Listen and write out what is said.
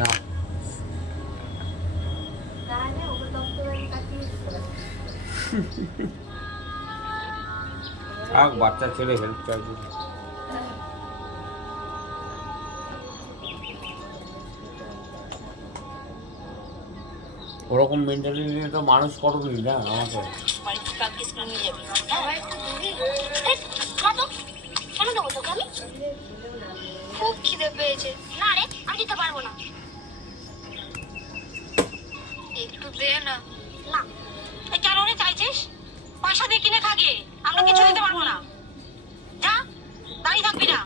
না থাক, বাচ্চা ছেলে হেল্প চাইছে। ওরকম মেন্টালিটি নিয়ে তো মানুষ করবি না আমাকে। খুব খিদে পেয়েছে। না রে, আমি দিতে পারবো না। একটু দে না। না, কেন রে চাইছিস? পয়সা দিয়ে কিনে খাগে, আমরা কিছু দিতে পারবো না। যা, দাঁড়িয়ে থাকবি না।